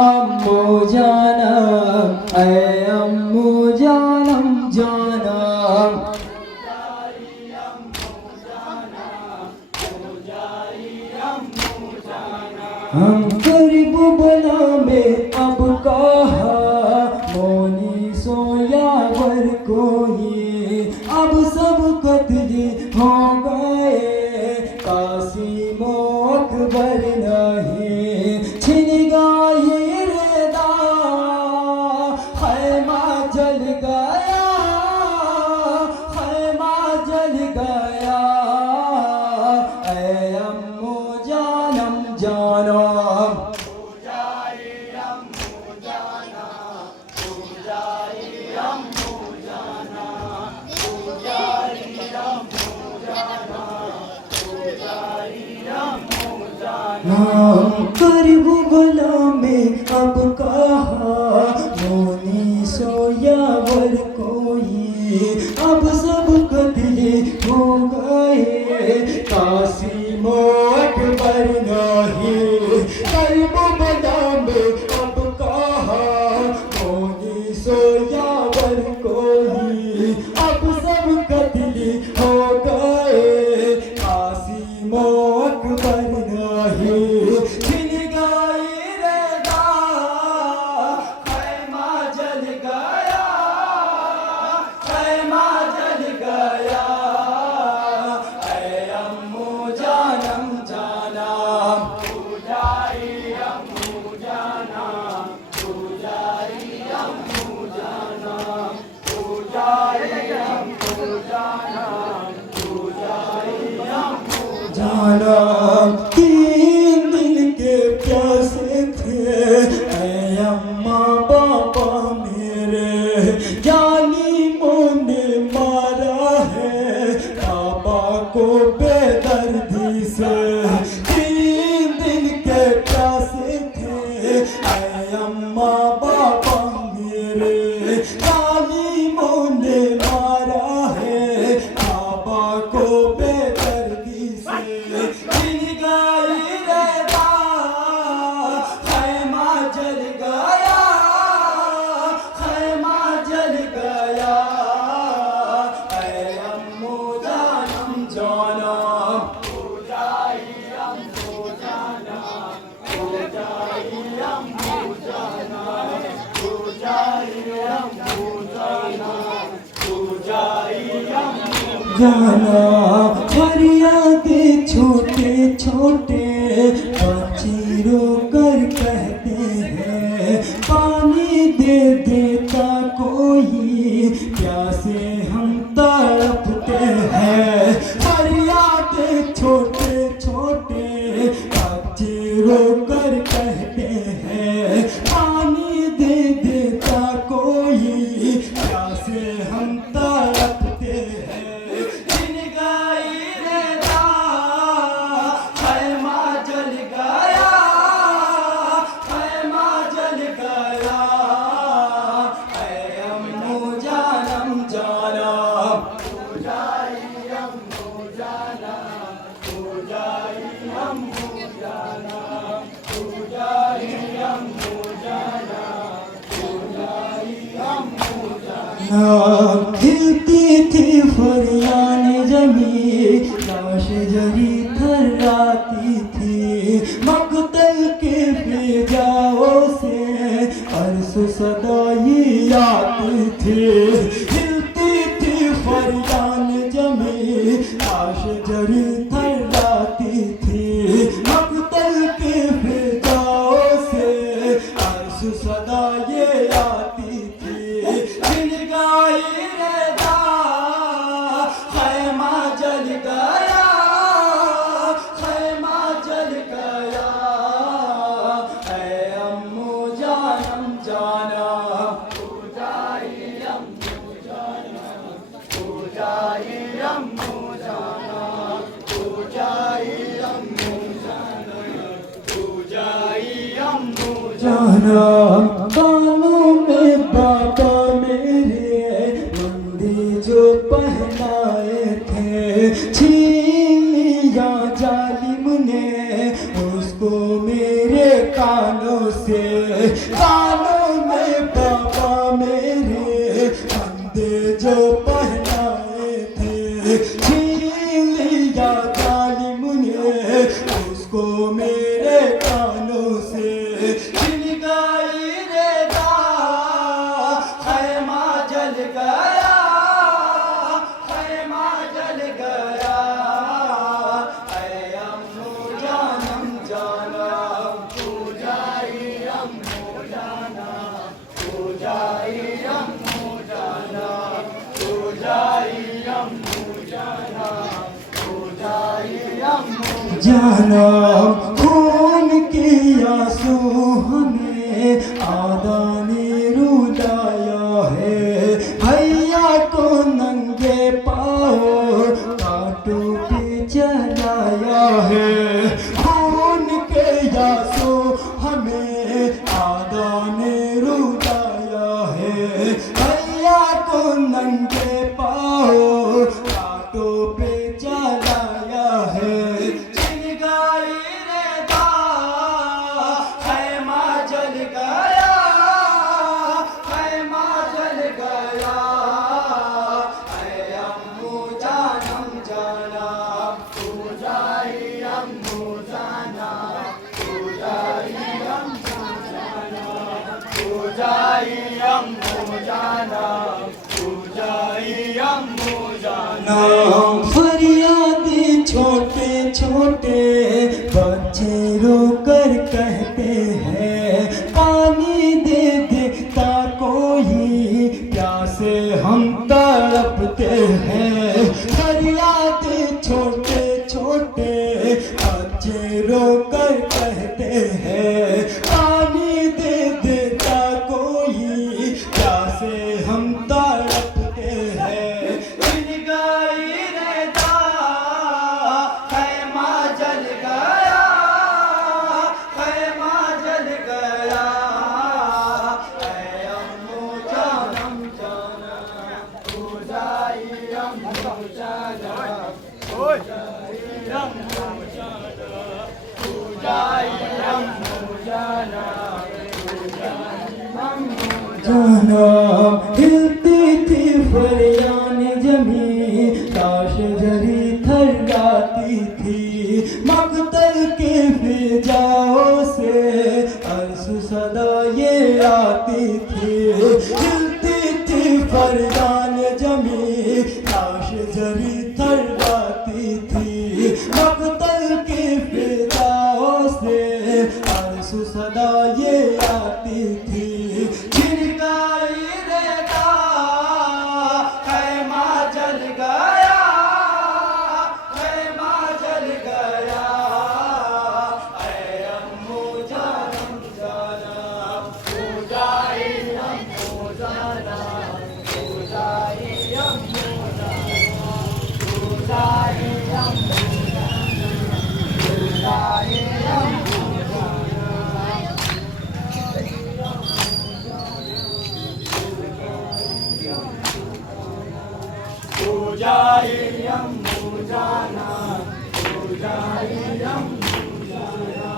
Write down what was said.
अम्मू जानम, ऐ अम्मू जानम जानम। हम गरीब बना में अब कहा मोनी सोयावर कोई, अब सब कत्ल हो गए कासिम अकबर नहीं, छिन गए रेदा खैमा जल गया, खैमा जल गया। ऐ अम्मू जानम जानम, करीब भला में अब कहा मोनी सोयावर कोई, अब सब कत्ले हो गए कासिम अकबर नहीं। करीब भला में अब कहा मोनी सोयावर कोई, अब सब कत्ले हो गए कासिम अकबर नहीं। छिन गई रेदा खैमा जल गया, खैमा जल गया। ऐ अम्मू जानम जानम, पूजाई अम्मू जानम, पूजाई अम्मू जानम, पूजाई अम्मू जानम, पूजाई अम्मू जानम। तीन दिन के प्यासे थे ऐ अम्मा बाबा मेरे, जालिमों ने मारा है बाबा को बेदर्दी से। तीन दिन के प्यासे थे ऐ अम्मा बाबा मेरे, जालिमों ने मारा है बाबा को बेदर्दी से। छिन गई रेदा खैमा जल गया, खैमा जल गया। ऐ अम्मू जानम जानम, पूजाई अम्मू जानम, पूजाई अम्मू जानम, पूजाई अम्मू जानम, पूजाई अम्मू जानम। फरियादे छोटे छोटे बच्चे रो कर कहते हैं, पानी दे देता कोई प्यासे हम तड़पते हैं। फरियादे छोटे छोटे बच्चे रो कर कहते हैं, पानी दे देता कोई प्यासे हम तड़पते हैं। छिन गई रेदा खैमा जल गया, खैमा जल गया। ऐ अम्मू जानम जानम, पूजाई अम्मू जानम, पूजाई अम्मू जानम, पूजाई अम्मू जानम, पूजाई अम्मू जानम। खिलती थी फरियान जमी, लाश जरी थर्राती थी, मकतल के फिजाओं से अर्श सदाई आती थी। हिलती थी फरियान जमी, लाश जरी थर्राती थी, मकतल के फिजाओं से अर्श सदाई आती थी। छिन गई रेदा खैमा जल गया, खैमा जल गया। ऐ अम्मू जानम जानम, पूजाई अम्मू जानम, पूजाई अम्मू जानम, पूजाई अम्मू जानम, पूजाई अम्मू जानम। बालों में बाबा मेरे बंदी जो पहनाए थे, छीन लिया जालिम ने उसको मेरे कानों से। कानों में बाबा मेरे फंदे जो पहनाए थे, छीन लिया जालिम ने उसको मेरे कानों से। छिन गई रे दात, खैमा जल गया, खैमा जल गया। ऐ अम्मू जानम जानम तू जाई अम्मू जाना, तू जाई अम्मू जाना, तू जाई अम्मू जाना, तू जाई अम्मू जाना। खून की आंसू हमें आदा ने रुलाया है, भैया को नंगे पाओ कांटो पे चलाया है। खून के आंसू हमें आदा ने रुलाया है, भैया को नंगे पाओ कांटो पे चलाया है। छिन गई रे दात, खैमा जल गया, खैमा जल गया। ऐ अम्मू जानम जाना, तू जाई अम्मू जाना, तू जाई अम्मू जाना, तू जाई अम्मू जाना, तू जाई अम्मू जाना। फरियादी छोटे छोटे बच्चे रोकर कहते हैं, पानी दे देता कोई, प्यासे हम तड़पते हैं। फरियादी छोटे छोटे बच्चे रोकर कहते हैं, पानी दे देता कोई, प्यासे हम तड़पते हैं। छिन गई रे दात, खैमा जल गया, खैमा जल गया। ऐ अम्मू जानम जाना, तू जाई अम्मू जाना, तू जाई अम्मू जाना, तू जाई अम्मू जाना, तू जाई अम्मू जाना। हिलती थी फरियान जमी, लाश जरी थर गाती थी, मकतल के फिजाओं से अरसू सदा ये आती थी। हिलती थी फरियान जमी, लाश जरी थर गाती थी, मकतल के फिजाओं से अरसू सदा ये आती थी। छिन गई रे दात, खैमा जल गया, खैमा जल गया। ऐ अम्मू जानम जाना, तू जाई अम्मू जाना, तू जाई अम्मू जाना, तू जाई अम्मू जाना, तू जाई अम्मू जाना। तू जाई अम्मू जाना, तू जाई अम्मू जाना।